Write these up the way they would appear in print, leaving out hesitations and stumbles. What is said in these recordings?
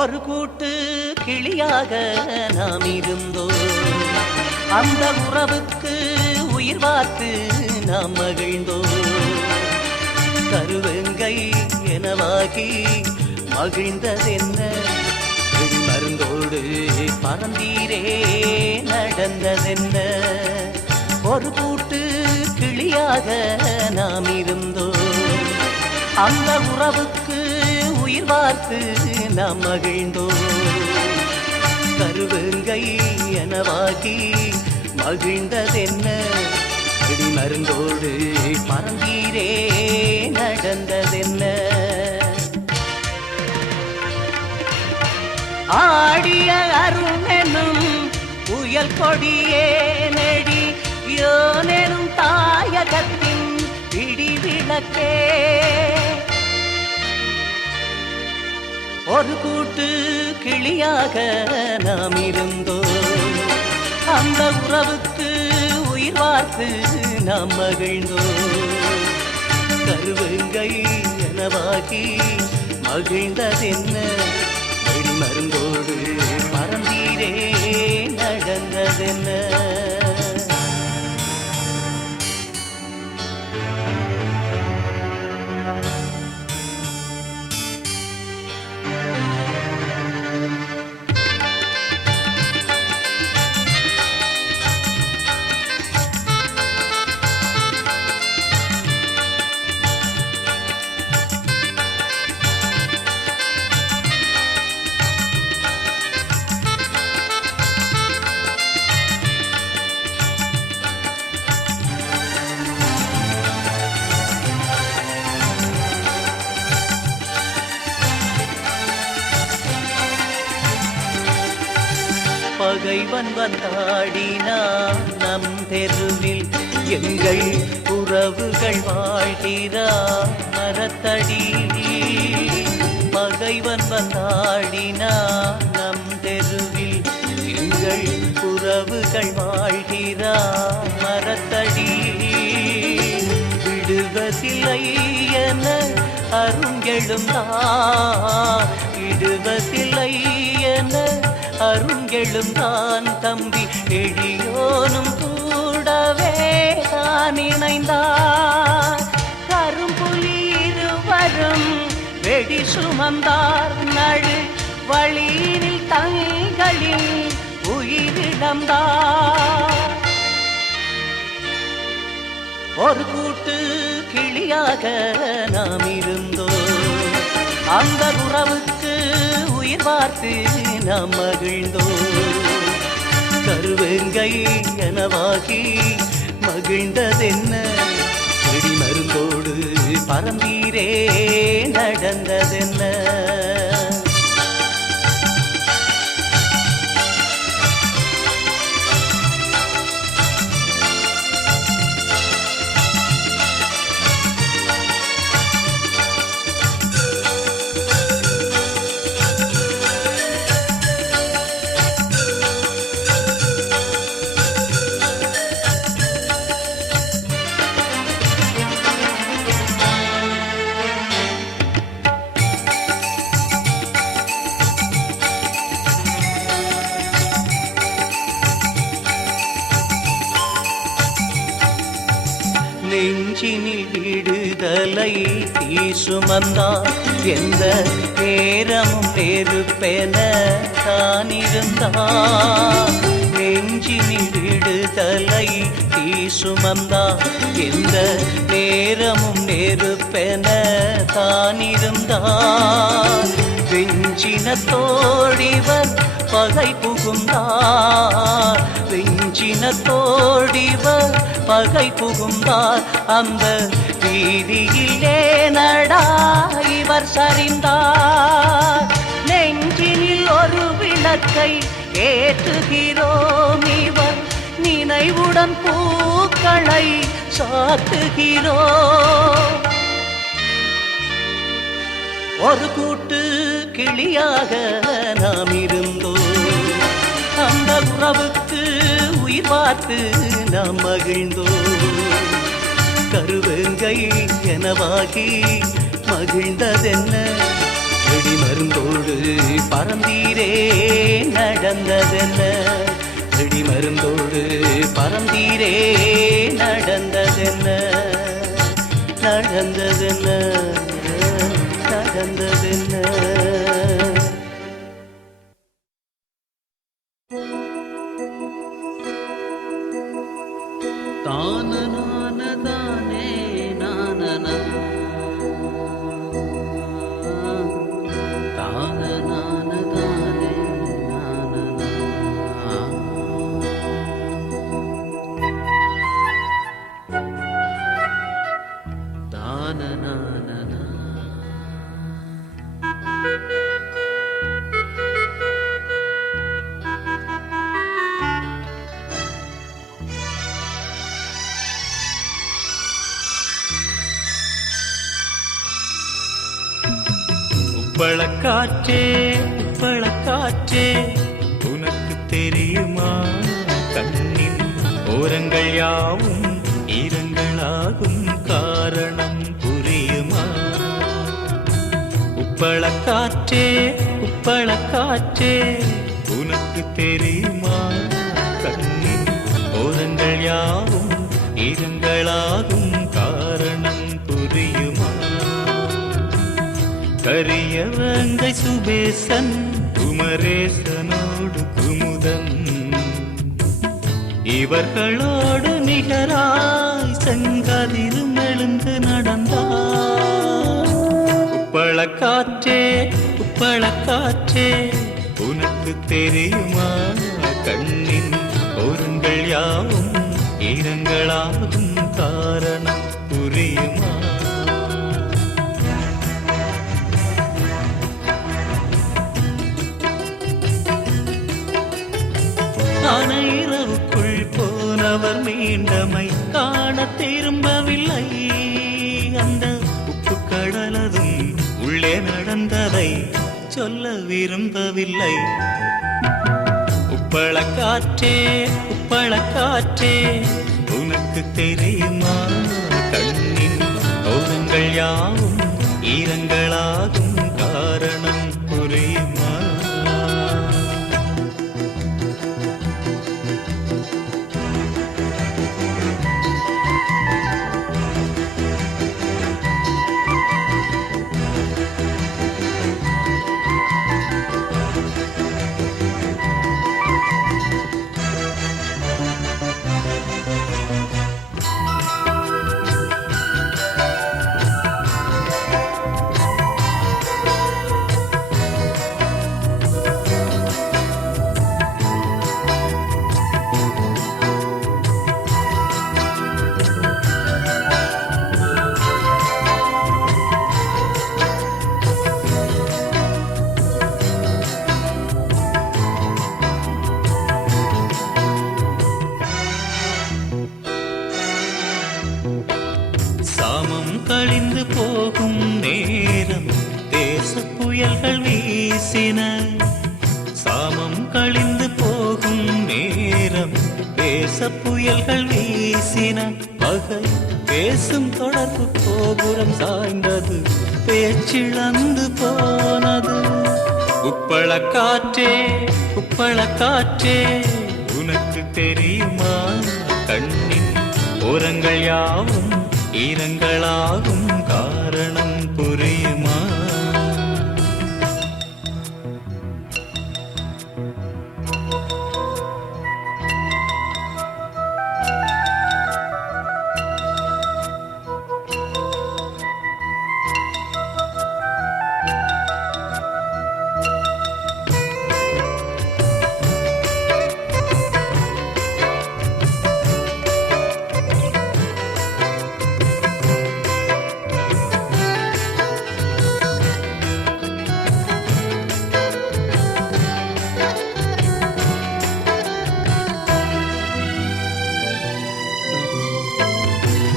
ஒரு கூட்டு கிளியாக நாம் இருந்தோம், அந்த உறவுக்கு உயிர் வார்த்து நாம் மகிழ்ந்தோம். கருவங்கை எனவாகி மகிழ்ந்ததென்ன, மருந்தோடு பறந்தீரே நடந்ததென்ன. ஒரு கூட்டு கிளியாக நாம் இருந்தோம், அந்த உறவுக்கு உயிர் வார்த்து நாம் மகிழ்ந்தோம். கருவங்கை எனவாகி மகிழ்ந்ததென்ன, மருந்தோடு பறந்தீரே நடந்ததென்ன. ஆடிய அருணெனும் புயல் கொடியே நெடி யோனெனும் தாயகத்தின் பிடிவிளக்கே. ஒரு கூட்டு கிளியாக நாம் இருந்தோம், அந்த உறவுக்கு உயிர் வார்த்து நாம் மகிழ்ந்தோம். கருவங்கை எனவாகி மகிழ்ந்ததென்ன, மருந்தோடு பறந்தீரே நடந்ததென்ன. பகைவன் வந்தாடினான் நம் தெருவில், எங்கள் உறவுகள் வாழ்கிறா மரத்தடி. பகைவன் வந்தாடினான் நம் தெருவில், எங்கள் உறவுகள் வாழ்கிறா மரத்தடி. விடுவதில்லை என அருங்கெழுந்தான், விடுவதில்லை என அருங்கெழுந்தான் தம்பி. எழியோனும் கூடவே தான் இணைந்தார். கரும்புலி இருவரும் வெடி சுமந்தார், நடு வழியினில் தங்களில் உயிரிழந்தார். ஒரு கூட்டு கிளியாக நாம் இருந்தோம், அந்த உறவுக்கு உயிர் வார்த்து நாம் மகிழ்ந்தோம். கருவங்கை எனவாகி மகிழ்ந்ததென்ன, மருந்தோடு பறந்தீரே நடந்ததென்ன. நெஞ்சினில் விடுதலை சுமந்தான், எந்த நேரமும் நெருப்பென தானிருந்தான். நெஞ்சினில் விடுதலை சுமந்தான், எந்த நேரமும் நெருப்பென தானிருந்தான். வெஞ்சினத்தோடிவர் பகை புகுந்தார், வெஞ்சினத்தோடிவர் பகை புகுந்தார். அந்த வீதியிலே நடா இவர் சரிந்தார். நெஞ்சினில் ஒரு விளக்கை ஏற்றுகிறோம், இவர் நினைவுடன் பூக்களை சாத்துகிறோம். ஒரு கூட்டு கிளியாக நாம் இருந்தோம், அந்த உறவுக்கு உயிர் பார்த்து நாம் மகிழ்ந்தோம். கருவங்க மல்லிகை எனவாகி மகிழ்ந்ததென்ன வெடி மருந்தோடு பறந்தீரே நடந்ததென்ன வெடி மருந்தோடு பறந்தீரே நடந்ததென்ன நடந்ததென்ன நடந்ததென்ன தானே நானன தானே நானன உப்பளக்காற்றே உப்பளக்காற்றே உனக்கு தெரியுமா கண்ணின் ஓரங்கள் யாவும் ஈரங்களாகும் காரணம் புரியுமா உப்பளக்காற்றே உப்பளக்காற்றே உனக்கு தெரியுமா கண்ணின் ஓரங்கள் யாவும் ஈரங்களாகும் காரணம் புரியுமா கரியவங்கை சுபேசன் குமரேசனோடு குமுதன் இவர்களோடு நிகராய் செங்கதிரும் எழுந்து நடந்தார் உப்பளக்காற்றே உப்பளக்காற்றே உனக்கு தெரியுமா கண்ணின் ஓரங்கள் யாவும் ஈரங்களாகும் காரணம் புரியுமா இரவுக்குள் போனவர் மீண்டமை காண திரும்பவில்லை அந்த உப்பு கடலதும் உள்ளே நடந்ததை சொல்ல விரும்பவில்லை உப்பளக்காற்றே உப்பளக்காற்றே உனக்கு தெரியுமா கண்ணின் ஓரங்கள் யாவும் ஈரங்களாகும் காரணம் புரியுமா கழிந்து போகும் நேரம் தேச புயல்கள் வீசின சாமம் கழிந்து போகும் நேரம் தேச புயல்கள் வீசின பகை பேசும் தொடர்பு கோபுரம் சாய்ந்தது பேச்சிழந்து போனது உப்பளக்காற்றே உப்பளக்காற்றே உனக்கு தெரியுமா கண்ணின் ஓரங்கள் யாவும் ஈரங்களாகும் காரணம் புரியுமா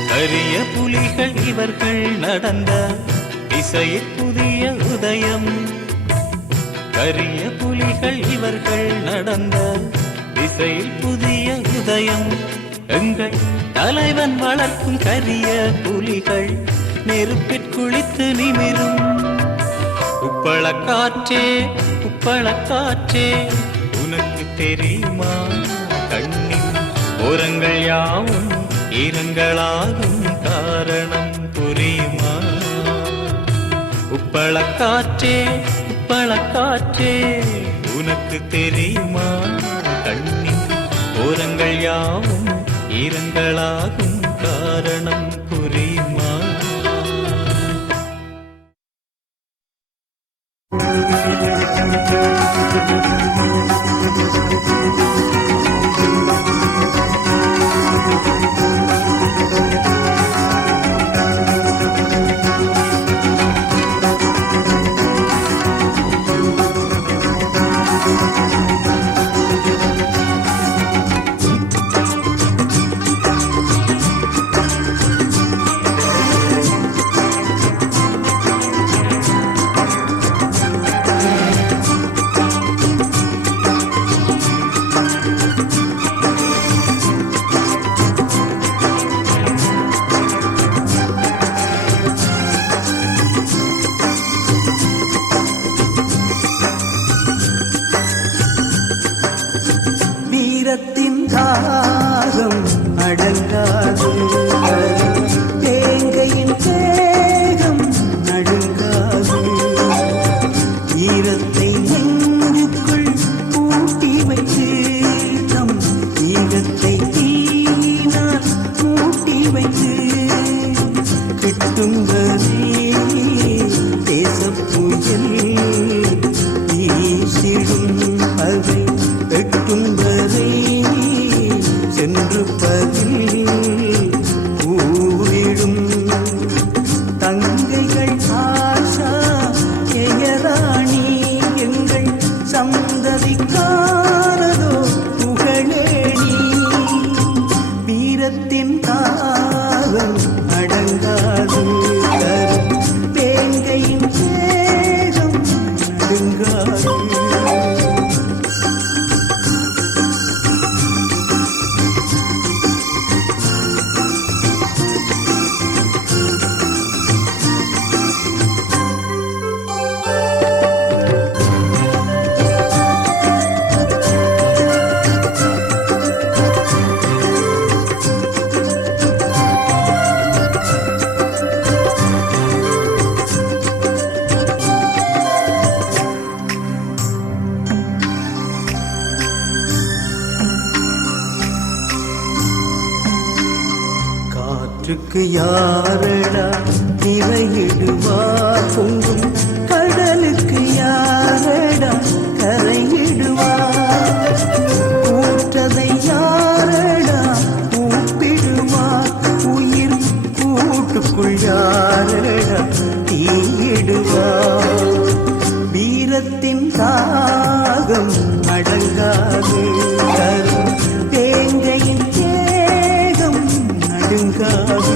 கரிய புலிகள் இவர்கள் நடந்த திசையில் புதிய உதயம் கரிய புலிகள் இவர்கள் நடந்த திசையில் புதிய உதயம் எங்கள் தலைவன் வளர்க்கும் கரிய புலிகள் நெருப்பிற் குளித்து நிமிரும். உப்பளக்காற்றே உப்பளக்காற்றே உனக்கு தெரியுமா கண்ணின் ஓரங்கள் யாவும் ஈரங்களாகும் காரணம் புரியுமா? உப்பளக்காற்றே உப்பளக்காற்றே உனக்கு தெரியுமா கண்ணின் ஓரங்கள் யாவும் ஈரங்களாகும் காரணம் புரியுமா? வீரத்தின் தாகம் அடங்காது, தேங்கையின் தேகம் நடுங்காது. ஈரத்தை நெஞ்சுக்குள் பூட்டி வைத்து தம் ஈரத்தை தீனால் மூட்டி வைத்து கிட்டும் வரை தேசப்புயல் வீசிடும் பகை எட்டும் வரை சென்று பதில் ஊரிடும். தங்கைகள் ஆஷா ஜெயராணி எங்கள் சந்ததிக்காரதோ புகழேணி. வீரத்தின் தாகம் அடங்காது, தேங்கையின் தேகம் நடுங்காது. காற்றுக்கு யாரடா நிறையிடுவார் பொங்கும், கடலுக்கு யாரடா கரையிடுவார். கூற்றதை யாரடா கூப்பிடுவார், உயிர் கூட்டுக்குள் யாரடா தீயிடுவார். வீரத்தின் தாகம் அடங்காது, தேங்கையின் தேகம் நடுங்காது.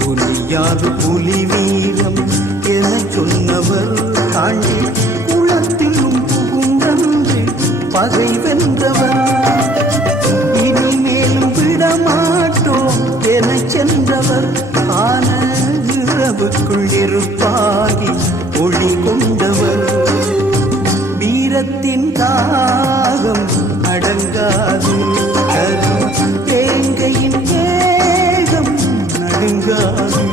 புலியாது புலி வீரம் என சொன்னவர் தாண்டி குளத்திலும் புகுந்தன்று பகை வென்றவர். இனிமேலும் விடமாட்டோம் என சென்றவர் ஆன இரவுக்குள் இருப்பாகி ஒளி கொண்டவர். வீரத்தின் தாகம் அடங்காது, தேங்கையின் தேகம் நடுங்காது.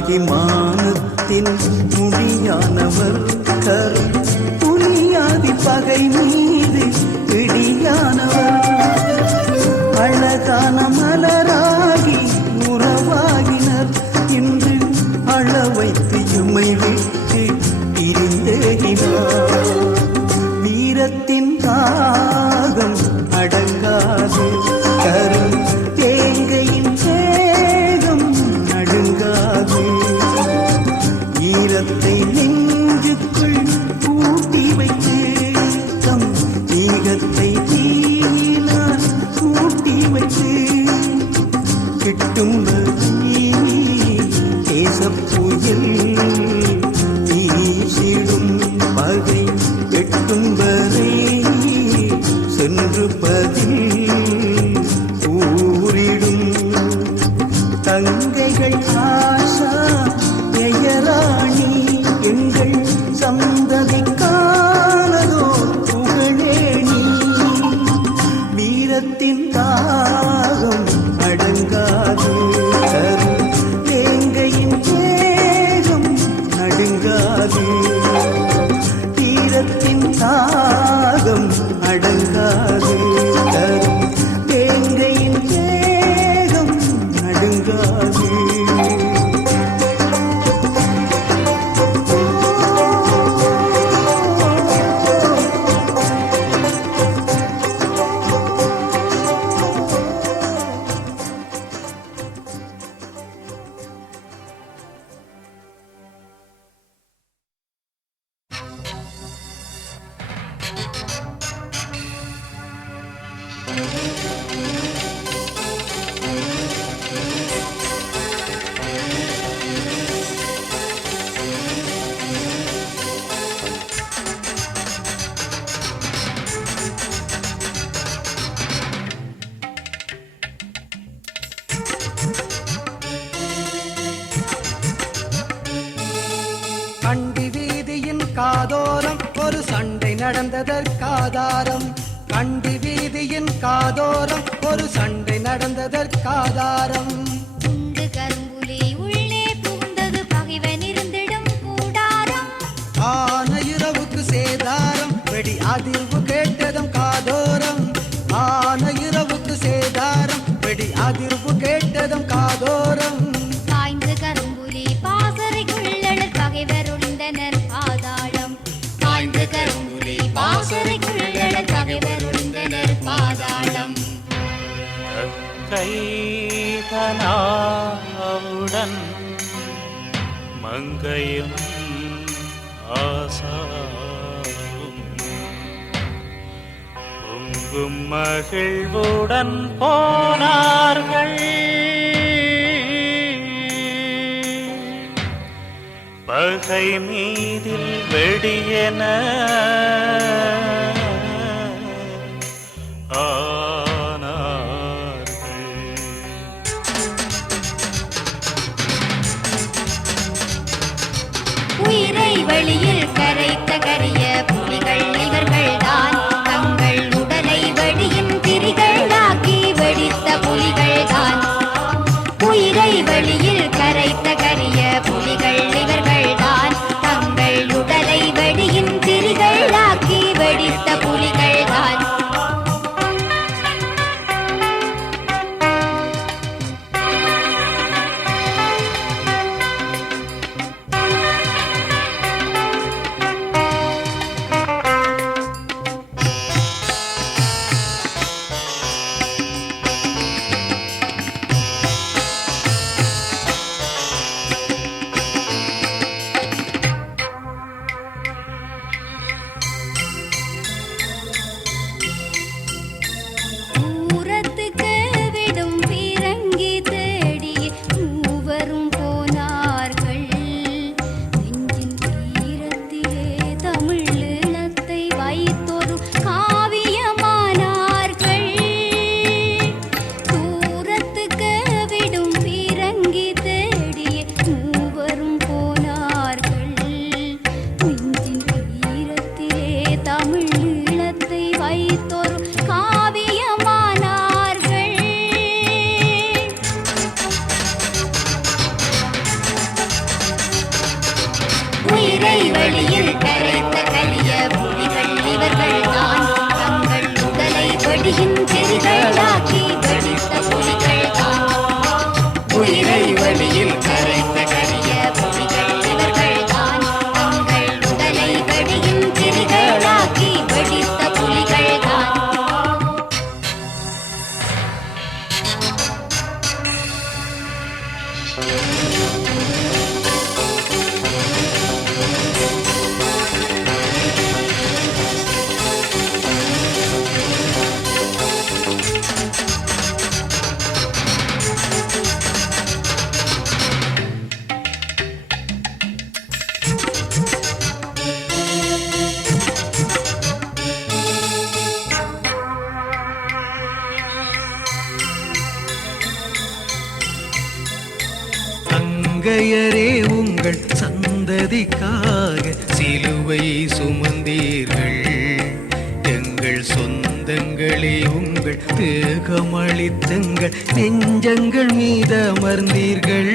மானத்தின் முடியானவர் கரும் புலியாதி பகை மீது பிடியானவர் அழகான மலராகி உறவாகினர் இன்று அழ வைத்து எம்மை விட்டு பிரிந்தேகினார் வீரத்தின் தாகம் அடங்காது கரும் தேங்கையின் சேகம் நடுங்காது ஈரத்தை நெஞ்சுக்குள் பூட்டி வைத்து தம் ஈகத்தை தீயினால் பூட்டி வைத்து கிட்டும் தேசப்புயல் வீசிடும் பகை எட்டும் வரை சென்று பதில் கூறிடும் தங்கைகள் ஆசா பெயராணி எங்கள் சந்ததிக்கானதோ புகழேணி வீரத்தின் தாகம் அடங்காது தரும் தேங்கையின் தேகம் நடுங்காது வீரத்தின் தாகம் அடங்காது தரும் தேங்கையின் தேகம் நடுங்காது கண்டி வீதியின் காதோரம் ஒரு சண்டை நடந்ததற்காதாரம் கண்டி வீதியின் காதோரம் ஒரு சண்டை நடந்ததற்காதாரம் உண்டு கரும்புலி உள்ளே புகுந்தது பகைவன் இருந்திடும் கூடாரம் ஆன இரவுக்கு சேதாரம் வெடி அதிர்வு கேட்டதும் காதோரம் ஆன இரவுக்கு சேதாரம் வெடி அதிர்வு கேட்டதும் காதோரம் பாய்ந்து கரும்புலி பாசறைக்குள்ளனர் பகைவர் ஒளிந்தனர் பாதாளம் பாய்ந்து கரும்புலி பாசறைக்குள்ளனர் பகைவர் ஒளிந்தனர் பாதாளம் கைதனாவுடன் மங்கையும் ஆசாவும் பொங்கும் மகிழ்வுடன் போனார்கள் பகை மீதில் வெடியன உயிரை வழியில் கரைத்த கரிய புலிகள் இவர்கள்தான் தங்கள் உடலை வெடியின் திரிகளாக்கி வெடித்த புலிகள்தான் உயிரை வழியில் கரைத்த கரிய புலிகள் இவர்கள்தான் தங்கள் உடலை வெடியின் திரிகளாக்கி வெடித்த புலிகள்தான் வழியில் கரைத்த கரிய புலிகள் இவர்கள்தான் தங்கள் உடலை வெடியின் திரிகளாக்கி வெடித்த புலிகள்தான் உயிரை வழியில் கரைத்த கரிய புலிகள் இவர்கள்தான் தங்கள் உடலை வெடியின் திரிகளாக்கி வெடித்த புலிகள்தான் தங்கையரே உங்கள் சந்ததிக்காக சிலுவை சுமந்தீர்கள் எங்கள் சொந்தங்களே உங்கள் தேகமளித்தங்கள் நெஞ்சங்கள் மீதமர்ந்தீர்கள்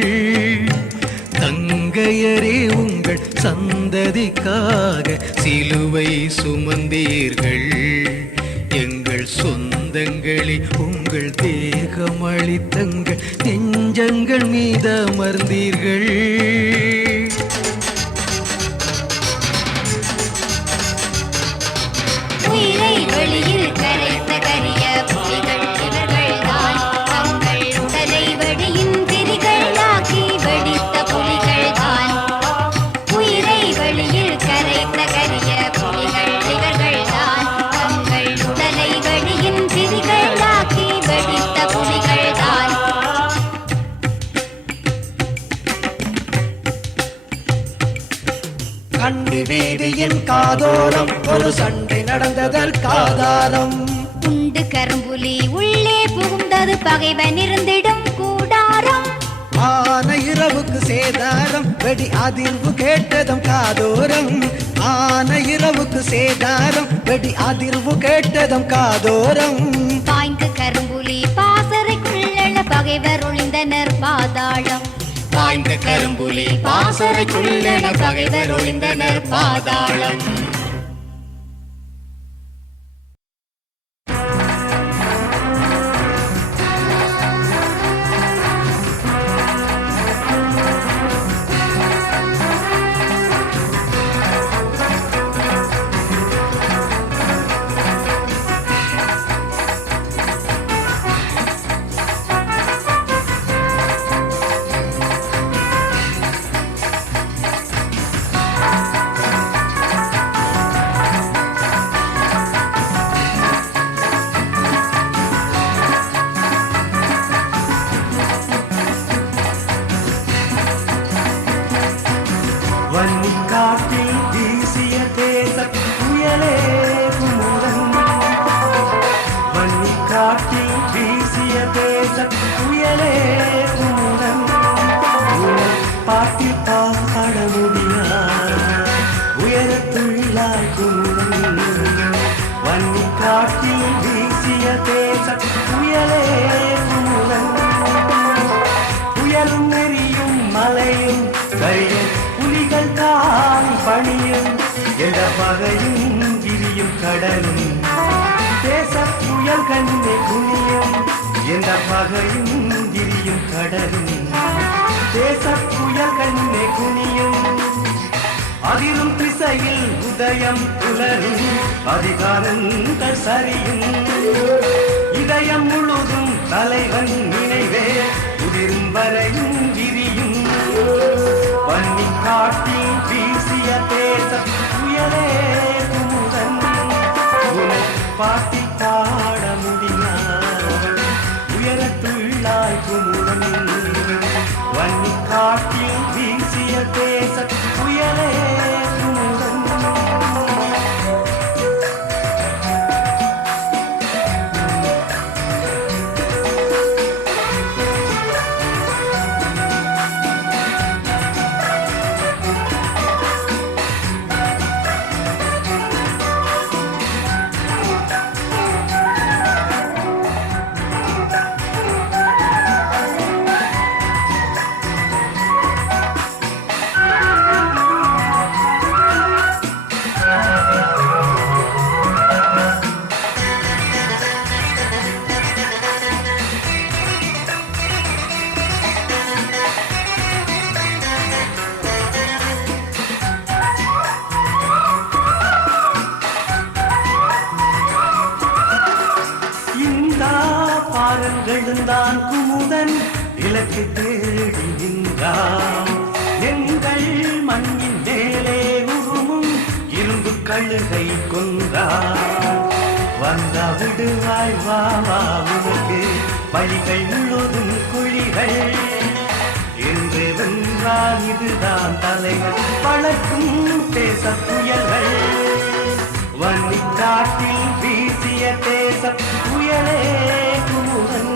தங்கையரே உங்கள் சந்ததிக்காக சிலுவை சுமந்தீர்கள் எங்கள் சொந்தங்களே உங்கள் தேகமளித்தங்கள் நெஞ்சங்கள் மீதமர்ந்தீர்கள் உயிரை வெளியில் கரைத்த கரிய புலிகள் இவர்கள்தான் தங்கள் உடலை வெடியின் திரிகளாக்கி வெடித்த புலிகள்தான் உயிரை வெளியில் கரைத்த கரிய புலிகள் இவர்கள்தான் தங்கள் உடலை வெடியின் திரிகளாக்கி வெடித்த புலிகள்தான் கண்டு வீதியின் காதோரம் ஒரு சண்டை நடந்ததற்காதாரம் உண்டு கரும்புலி உள்ளே புகுந்தது பகைவன் இருந்திடும் கூடாரம் ஆன இரவுக்கு சேதாரம் வெடி அதிர்வு கேட்டதும் காதோரம் ஆன இரவுக்கு சேதாரம் வெடி அதிர்வு கேட்டதும் காதோரம் பாய்ந்து கரும்புலி பாசறைக்குள்ள பகைவர் ஒளிந்தனர் பாதாளம் பாய்ந்த கரும்புலி பாசறைக்குள்ளென பகைவர் ஒளிந்தனர் பாதாளம் வன்னிக்காட்டில் வீசிய தேச புயலே குமுதம் வன்னிக்காட்டில் வீசிய தேச புயலே குமுதம் பாட்டி பாட முடியா உயரத்துள்ளாய் குமுதம் வன்னிக்காட்டில் வீசிய தேச புயலே குமுதம் புயலும் நெறியும் மலையும் கரியும் புலிகள் தான் பணியும் எந்த பகையும் கிரியும் கடலும் தேச புயல் கண்ணே குனியும் எந்த பகையும் கிரியும் கடலும் தேச புயல் கண்ணே குனியும் அதிரும் திசையில் உதயம் புலரும் அதிகாரங்கள் சரியும் இதயம் முழுதும் தலைவன் நினைவே உதிரும் வரையும் விரியும் வன்னிக்காட்டில் வீசிய தேச புயலே குமுதன் உனை பாட்டி பாட முடியாது உயரத்துள்ளாய் குமுதன் வன்னிக்காட்டில் வீசிய தேச புயலே குமுதன் எழுந்தான் குமுதன் இலக்கை தேடி நின்றான். எங்கள் மண்ணின் மேலே உருமும் இரும்பு கழுகை கொன்றான். வந்தா விடுவாய் வா வா உனக்கு வழிகள் முழுதும் குழிகள் என்று வென்றான். இதுதான் தலைவர் வளர்க்கும் தேச புயல்கள். வன்னிக்காட்டில் வீசிய தேச புயலே குமுதன்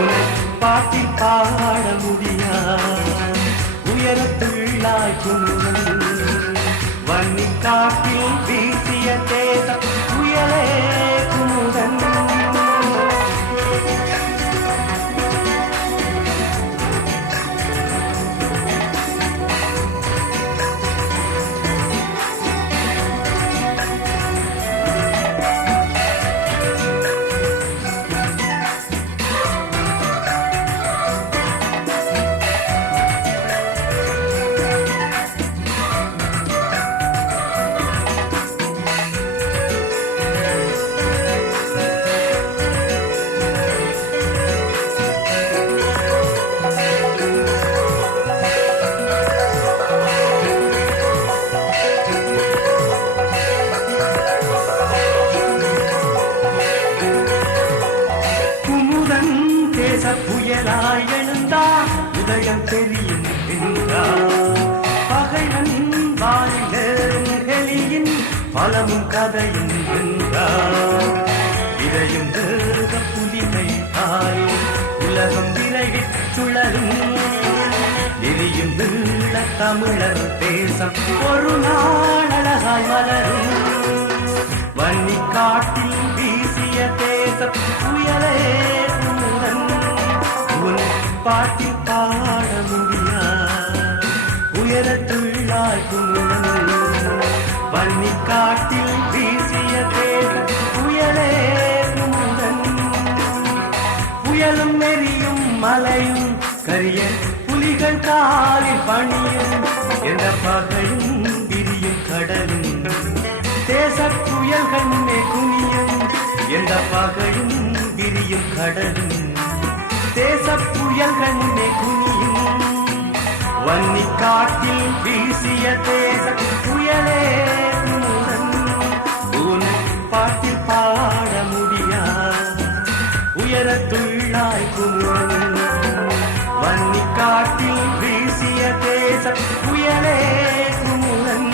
உன்னை பாட்டி பாட முடியா உயரத்துள்ளாய் குமுதன். வன்னிக்காட்டில் வீசிய தேச புயலே குமுதன். புயலாய் எழுந்தார் உதயம் தெரியும் என்றார். பகைவன் வாழிலும் எலியின் பலமும் கதையும் என்றார். இதையும் தேக புலிகை தாயும் உலகம் விரைவில் சுழலும். எரியும் வீழ தமிழர் தேசம் ஒரு நாள் அழகாய் மலரும். வன்னிக்காட்டில் வீசிய தேச புயலே குமுதன் உன் பாட்டி பாட முடியா உயரத்துள்ளாய் குமுதன். வன்னிக்காட்டில் வீசிய தேச புயலே குமுதன். புயலும் நெறியும் மலையும் கரிய புலிகள் காலில் பணியும் என்ற பகையும் விரியும் கடலும் தேச புயல்கள் முன்னே குனியும் எந்த பகையும் விரியும் கடலும் தேச புயல்கள் முன்னே குனியும். வன்னிக்காட்டில் வீசிய தேச புயலே குமுதன் உன் பாட்டில் பாட முடியா உயரத்துள்ளாய் குமுதன். வன்னிக்காட்டில் வீசிய தேச புயலே குமுதன்.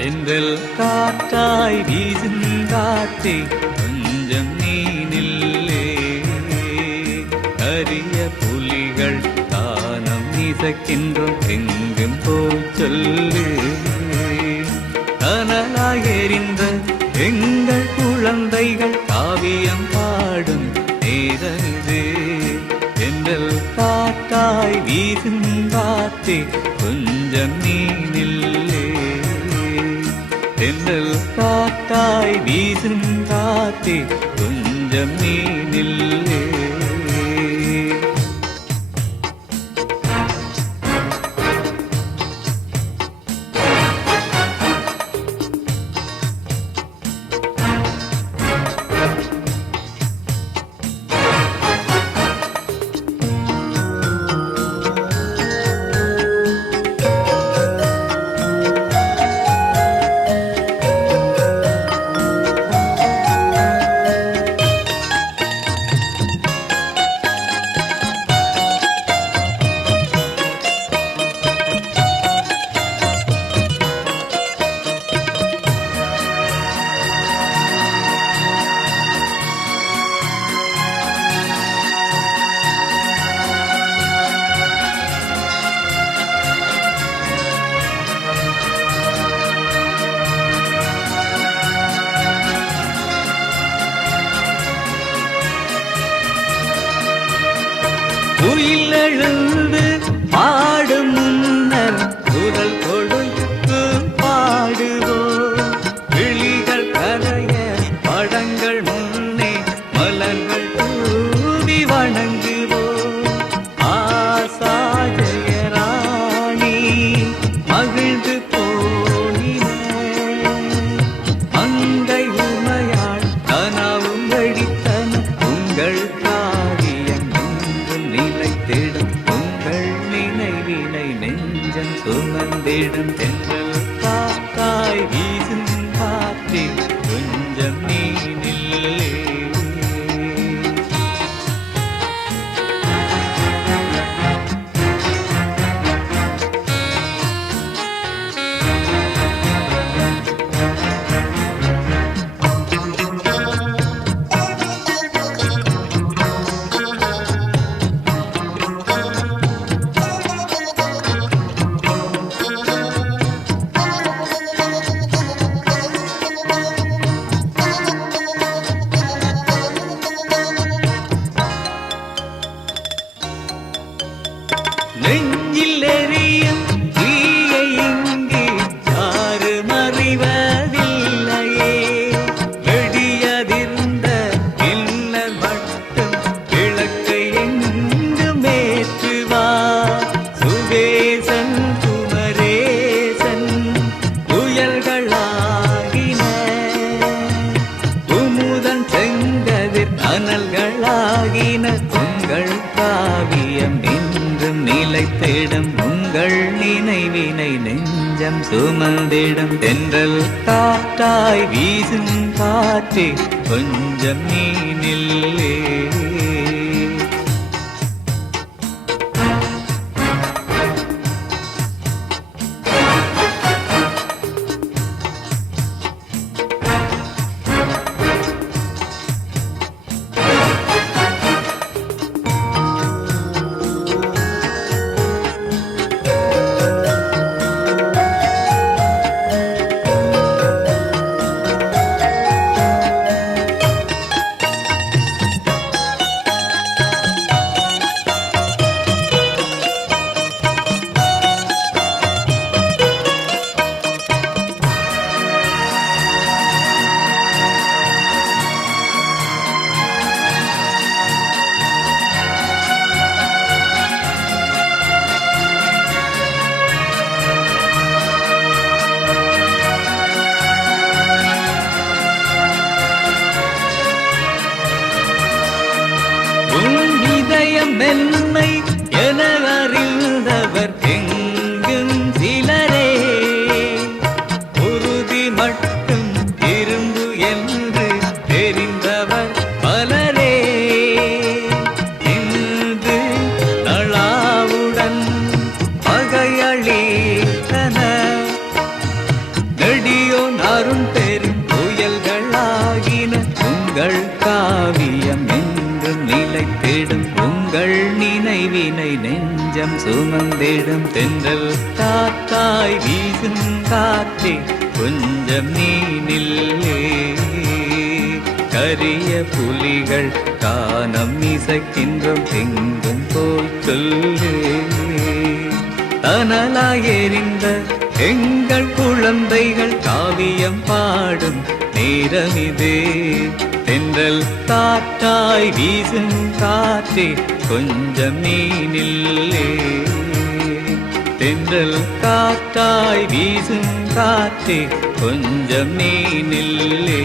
தென்றல் காற்றாய் வீசும் காற்றே கொஞ்சம் நீ நில்லே. அரிய புலிகள் தானம் இசைக்கின்றோம் எங்கும் போய் சொல்லு. கனலாய் எறிந்த எங்கள் குழந்தைகள் காவியம் பாடும் நேரமிது. தென்றல் காற்றாய் வீசும் காற்றே கொஞ்சம் நீ நில்லே. தென்றல் காற்றாய் வீசும் காற்றே கொஞ்சம் நீ நில்லே. உயில் எழுந்து பாடும் முன்னர் குரல் கொடுத்து பாடுவோம். விழிகள் கரைய படங்கள் முன்னே மலர்கள் தூவி வணங்குவோம். ஆசா ஜெயராணி மகிழ்ந்து போனினே. மங்கை உமையாள் கனவும் வெடித்தன. உங்கள் காவியம் என்றும் நிலைத்திடும். உங்கள் நினைவினை நெஞ்சம் சுமந்திடும். தென்றல் காத்தாய் வீசும் காற்றே கொஞ்சம் நீ நில்லே. நெஞ்சில் எரியும் தீயை இங்கு யாரும் அறிவதில்லையே. வெடியதிர்ந்த பின்னர் மட்டும் விளக்கை எங்கும் ஏற்றுவார். சுவேசன் குமரேசன் புயல்களாகின. குமுதன் செங்கதிர் அனல்களாகின. உங்கள் காவியம் என்றும் நிலைத்திடும். உங்கள் நினைவினை நெஞ்சம் சுமந்திடும். தென்றல் காற்றாய் வீசும் காற்றே கொஞ்சம் நீ நில்லே. மென்மை என அறிந்தவர் எங்கும் சிலரே. உறுதி மட்டும் இரும்பு என்று தெரிந்தவர் பலரே. இன்று நளாவுடன் பகையளித்தன. நெடியோன் அருண் பெரும் புயல்களாகின. உங்கள் காவியம் என்றும் நிலைத்திடும். உங்கள் நினைவினை நெஞ்சம் சுமந்திடும். தென்றல் காத்தாய் வீசும் காற்றே கொஞ்சம் நீ நில்லே. கரிய புலிகள் கானம் இசைக்கின்றோம். எங்கும் போய் சொல்லே. தனலாய் எறிந்த எங்கள் குழந்தைகள் காவியம் பாடும் நேரமிதே. தென்றல் காற்றாய் வீசும் காற்றே கொஞ்சம் நீ நில்லே. தென்றல் காற்றாய் வீசும் காற்றே கொஞ்சம் நீ நில்லே.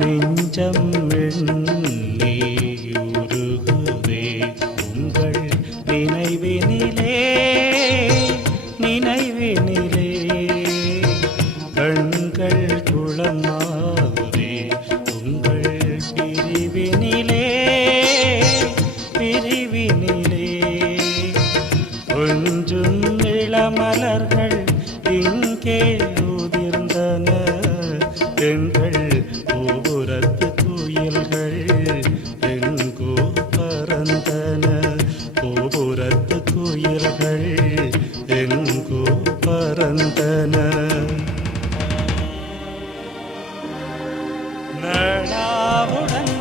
நெஞ்சம் எண்ணி உருகுதே உங்கள் நினைவினிலே நினைவினிலே கண்கள் குளமாகுதே உங்கள் பிரிவினிலே பிரிவினிலே கொஞ்சும் இளமலர்கள் இங்கே உதிர்ந்தன எங்கள் கோபுரத்து குயில்கள் எங்கோ பறந்தன கோபுரத்து குயில்கள் எங்கோ பறந்தன நடாவுடன்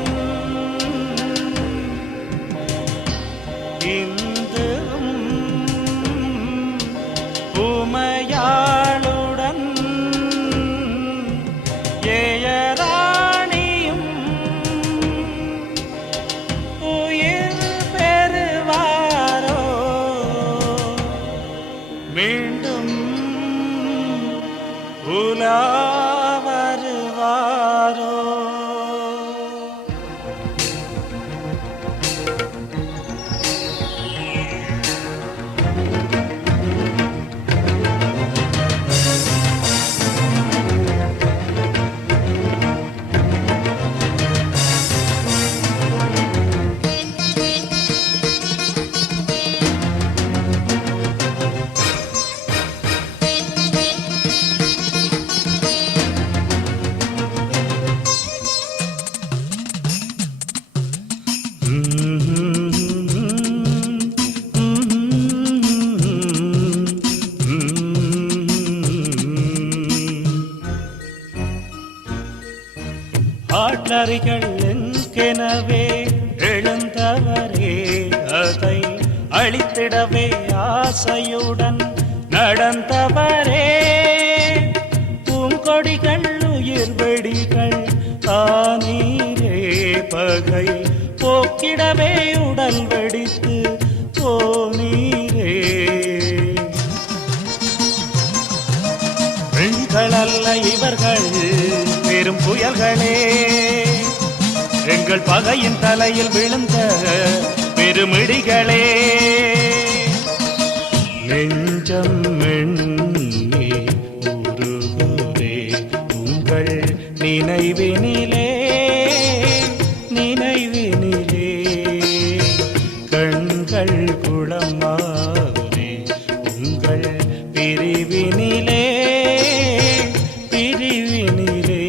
இந்தும் உமையாளுடன் ஏயராணியும் உயிர் பெறுவாரோ மீண்டும் உலா வருவாரோ ஆட்லரிகள் என்கெனவே எழுந்தவரே அதை அழித்திடவே ஆசையுடன் நடந்தவரே பூங்கொடிகள் உயிர் வெடிகள் தானீரே பகை போக்கிடவே உடல் வெடித்து போனீரே பெண்கள் அல்ல இவர்கள் பெரும் புயல்களே எங்கள் பகையின் தலையில் விழுந்த பெருமிடிகளே நெஞ்சம் எண்ணி உருகுதே உங்கள் நினைவினிலே நினைவினிலே கண்கள் குளமாகுதே உங்கள் பிரிவினிலே பிரிவினிலே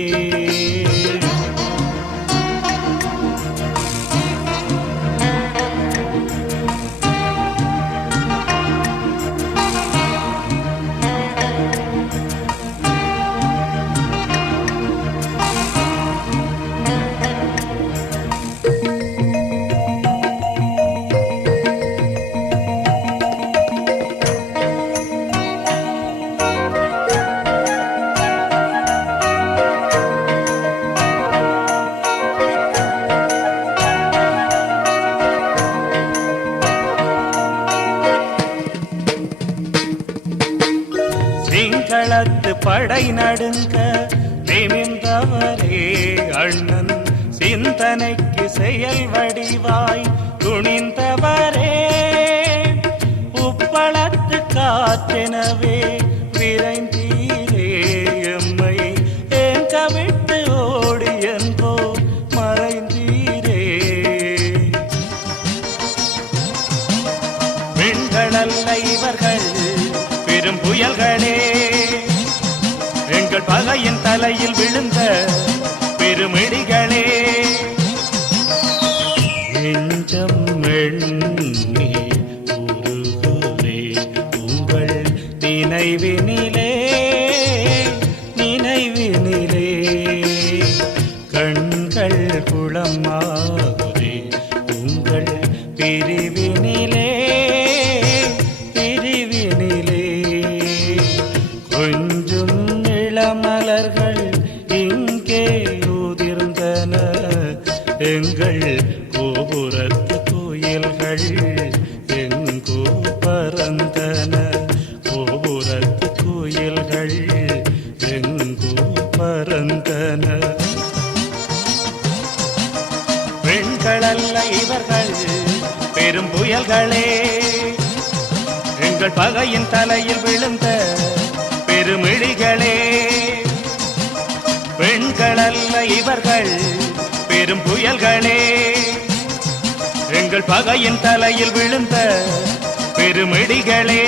சிங்களத்து படை நடுங்க நிமிர்ந்தவரே அண்ணன் சிந்தனைக்கு செயல் வடிவாய் துணிந்தவரே உப்பளத்து காற்றெனவே விரைந்தீரே எம்மை ஏன் கவிட்டு ஓடி என்போ மறைந்தீரே பெண்களல்ல இவர்கள் பெரும் புயல்களே எங்கள் பகையின் தலையில் விழுந்த பெருமிடிகளே நெஞ்சம் எண்ணி உருகுதே உங்கள் நினைவினிலே நினைவினிலே கண்கள் குளமாகுதே உங்கள் பிரிவினிலே பிரிவினிலே கொஞ்சும் இளமலர்கள் இங்கே உதிர்ந்தன எங்கள் கோபுரத்து கோயில்கள் எங்கோ பறந்தன கோபுரத்து கோயில்கள் எங்கோ பறந்தன பெரும் புயல்களே எங்கள் பகையின் தலையில் விழுந்த பெருமிழிகளே பெண்கள் அல்ல இவர்கள் பெரும் புயல்களே எங்கள் பகையின் தலையில் விழுந்த பெருமிடிகளே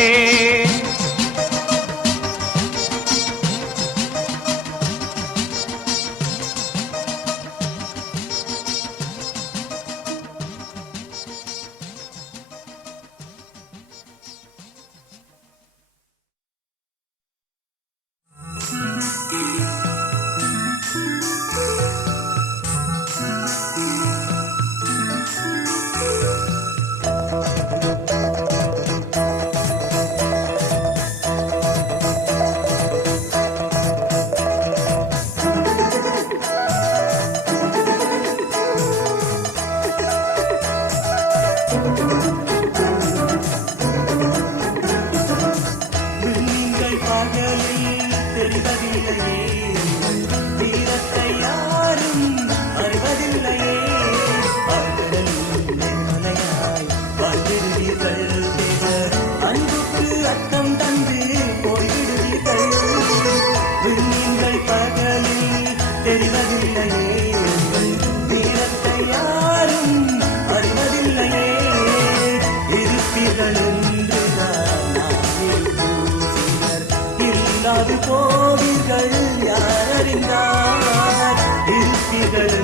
இல்லாது போவீர்கள் யாரறிந்தார் இருப்பீர்கள்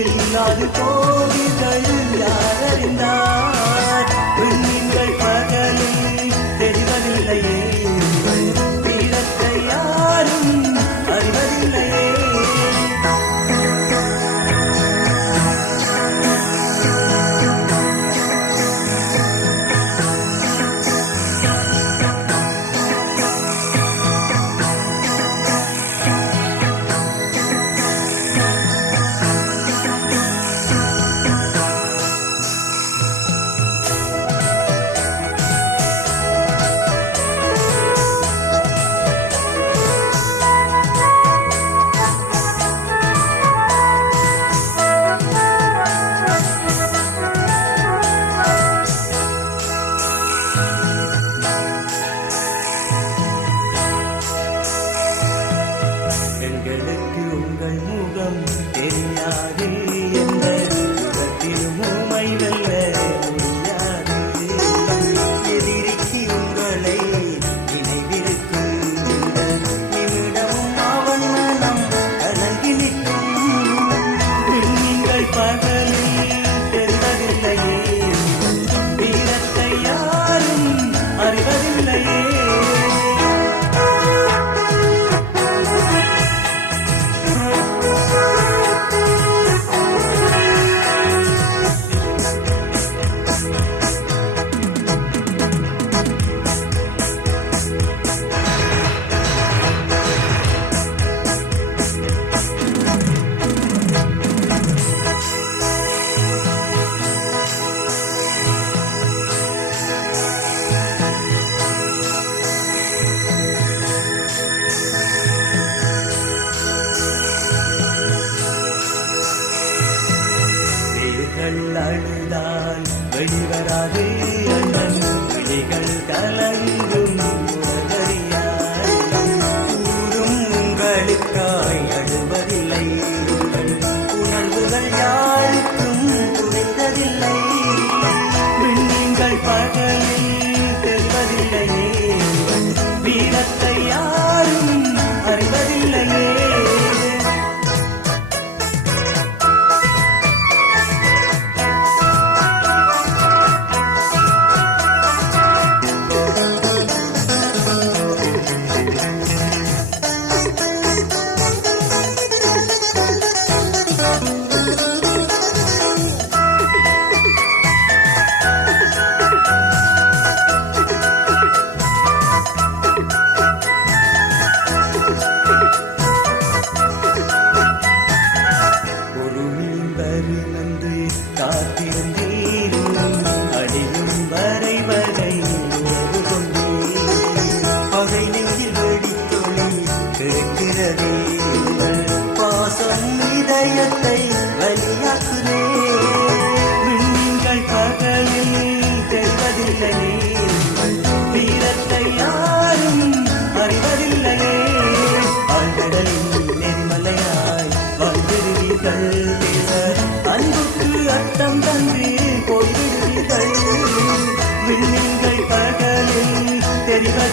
இல்லாது போவீர்கள் யாரறிந்தார் நீங்கள் பகலில் தெரிவதில்லையே வீரத்தை யாரும் அறிவதில்லையே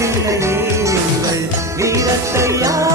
அறிவதில்லையே எங்கள் வீரத்தை யாரும்